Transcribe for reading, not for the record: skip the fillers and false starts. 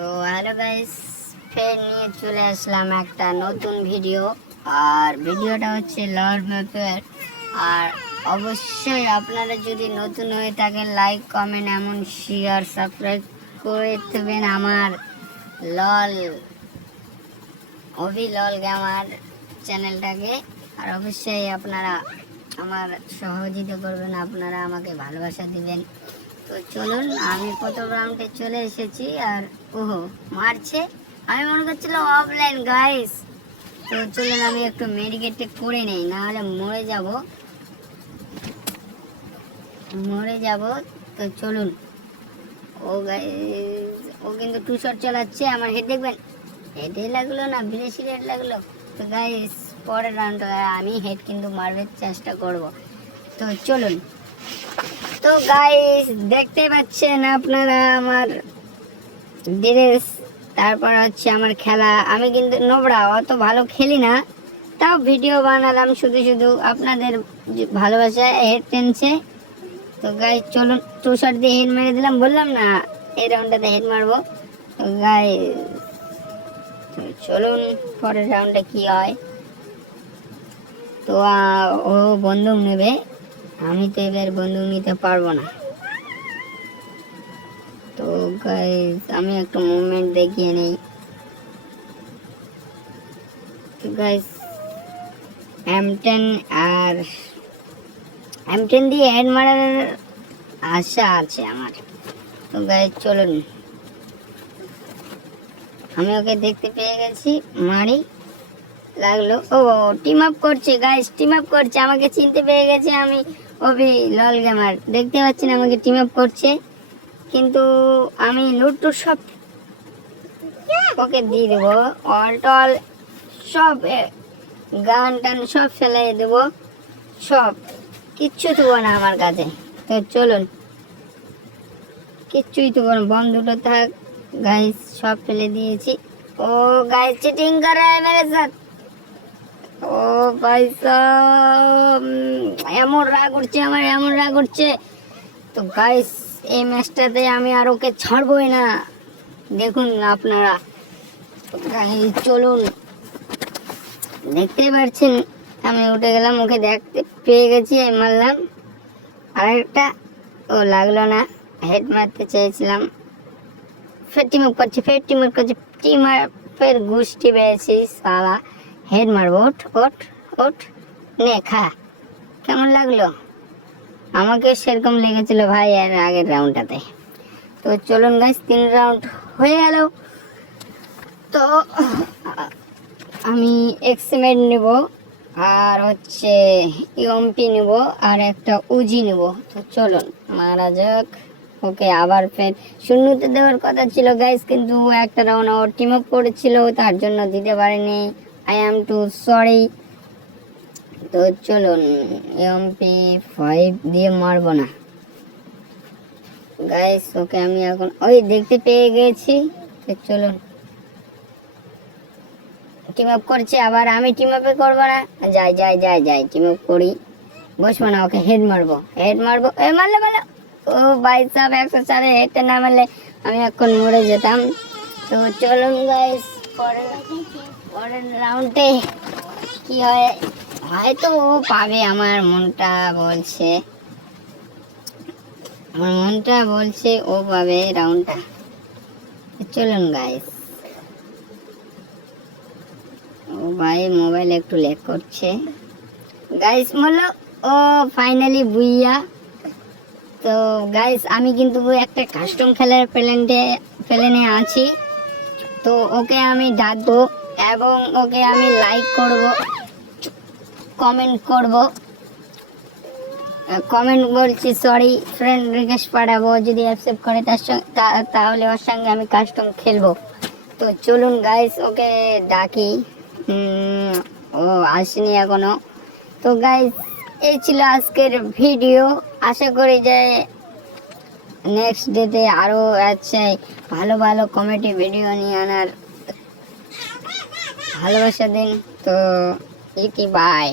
তো hello guys, ফের নিয়ে চলে আসলাম একটা নতুন ভিডিও। আর ভিডিওটা হচ্ছে লল ম্যাপের। আর অবশ্যই আপনারা যদি নতুন হয়ে থাকেন লাইক কমেন্ট এমন শেয়ার সাবস্ক্রাইব করে দেবেন আমার লল লল গেমার চ্যানেলটাকে। আর অবশ্যই আপনারা আমার সহযোগিতা করবেন, আপনারা আমাকে ভালোবাসা দিবেন। তো চলুন, আমি প্রথম রাউন্ডে চলে এসেছি। আর ওহো মারছে, আমি মনে করছিলাম অফলাইন গাইস। তো চলুন আমি একটু মেডিকেটে করে নেই, নাহলে মরে যাব। তো চলুন, ও গাইস ও কিন্তু টু শট চালাচ্ছে। আমার হেড দেখবেন, হেডে লাগলো না, বেশি হেড লাগলো। তো গাইস পরের রাউন্ড আমি হেড কিন্তু মারবার চেষ্টা করব। তো চলুন। তো গাইস দেখতে পাচ্ছেন আপনারা আমার ড্রেস, তারপর হচ্ছে আমার খেলা। আমি কিন্তু নোবড়া, অত ভালো খেলি না, তাও ভিডিও বানালাম শুধু শুধু আপনাদের ভালোবাসায় হেড টেনছে। তো গাইস চলুন, টু শট দিয়ে হেড মেরে দিলাম, বললাম না এই রাউন্ডটাতে হেড মারবো। তো গাইস চলুন পরের রাউন্ডে কি হয়। তো ও বন্দুক নেবে, আমি তো এবার বন্দুক নিতে পারবো না। তো গাইস আমি একটু মুভমেন্ট দেখিয়ে নেই। তো গাইস M10 আর M10 দিয়ে হেড মারার আশা আছে আমার। তো গাইস চলুন, আমি ওকে দেখতে পেয়ে গেছি, মারি লাগলো। ও টিম আপ করছে গাইস, টিম আপ করছে, আমাকে চিনতে পেয়ে গেছে। আমি লল গেমার, দেখতে পাচ্ছেন আমাকে টিম আপ করছে। কিন্তু আমি লুট সব ওকে দিয়ে দেবো, অল টল সব গান টান সব ফেলে দেবো, সব কিচ্ছু দেবো না আমার কাছে। তো চলুন, কিচ্ছুই দেবো না, বম দুটো থাক গাইস, সব ফেলে দিয়েছি। ও গাইস চিটিং করে মেরে সাথ। ও ভাই সাব, এমন রাগ উঠছে আমার, এমন রাগ উঠছে। তো গাইস এই ম্যাচটাতে আমি আর ওকে ছাড়বই না, দেখুন আপনারা। চলুন, দেখতেই পাচ্ছেন আমি উঠে গেলাম, ওকে দেখতে পেয়ে গেছি, মারলাম আরেকটা। ও লাগলো না, হেড মারতে চেয়েছিলাম। ফের টিম আপ করছে, ফের টিম আপ করছে, টিম আপের গোষ্ঠী পেয়েছি সালা। হেড মারবো, ওঠ ওঠ ওঠ, নে খা। কেমন লাগলো? আমাকে সেরকম লেগেছিল ভাই এর আগের রাউন্ডটাতে। তো চলুন গাইস, 3 রাউন্ড হয়ে গেল। তো আমি এক্সমেট নেব, আর হচ্ছে ইউএমপি নেব, আর একটা উজি নেব। তো চলুন মারা যাক ওকে। আবার ফের শূন্যতে দেওয়ার কথা ছিল গাইস, কিন্তু একটা রাউন্ড ওর টিম আপ করেছিল, তার জন্য দিতে পারিনি। I am too sorry. তো চলুন, ইউএমপি 5 দিয়ে মারবো না গাইস ওকে। আমি এখন ওই দেখতে পেয়ে গেছি। তো চলুন, টিম আপ করছে, আবার আমি টিম আপে করবো না, যাই যাই যাই যাই টিম আপ করি, বসবো না। ওকে হেড মারবো, হেড মারবো, এ মারলে মারলো। ও ভাই সাহেব 104 হেডটা না মারলে আমি এখন মরে যেতাম। তো চলুন গাইস, পরের রাউন্ডে কি হয়, হয়তো ও পাবে, আমার মনটা বলছে, আমার মনটা বলছে ও পাবে রাউন্ডটা। চলুন গাইস। ও ভাই মোবাইল একটু ল্যাগ করছে গাইস, বললো ও ফাইনালি বুইয়া। তো গাইস আমি কিন্তু একটা কাস্টম খেলার প্ল্যানে আছি। তো ওকে আমি ডাকবো এবং ওকে আমি লাইক করব, কমেন্ট করব, কমেন্ট বলছি সরি, ফ্রেন্ড রিকোয়েস্ট পাঠাবো, যদি অ্যাকসেপ্ট করে তার সঙ্গে তাহলে ওর সঙ্গে আমি কাস্টম খেলবো। তো চলুন গাইস ওকে ডাকি। ও আসেনি এখনো। তো গাইস এই ছিল আজকের ভিডিও। আশা করি যে নেক্সট ডেতে আরও আছে ভালো ভালো কমেডি ভিডিও নিয়ে আনার ভালোবাসা দিন। তো বাই।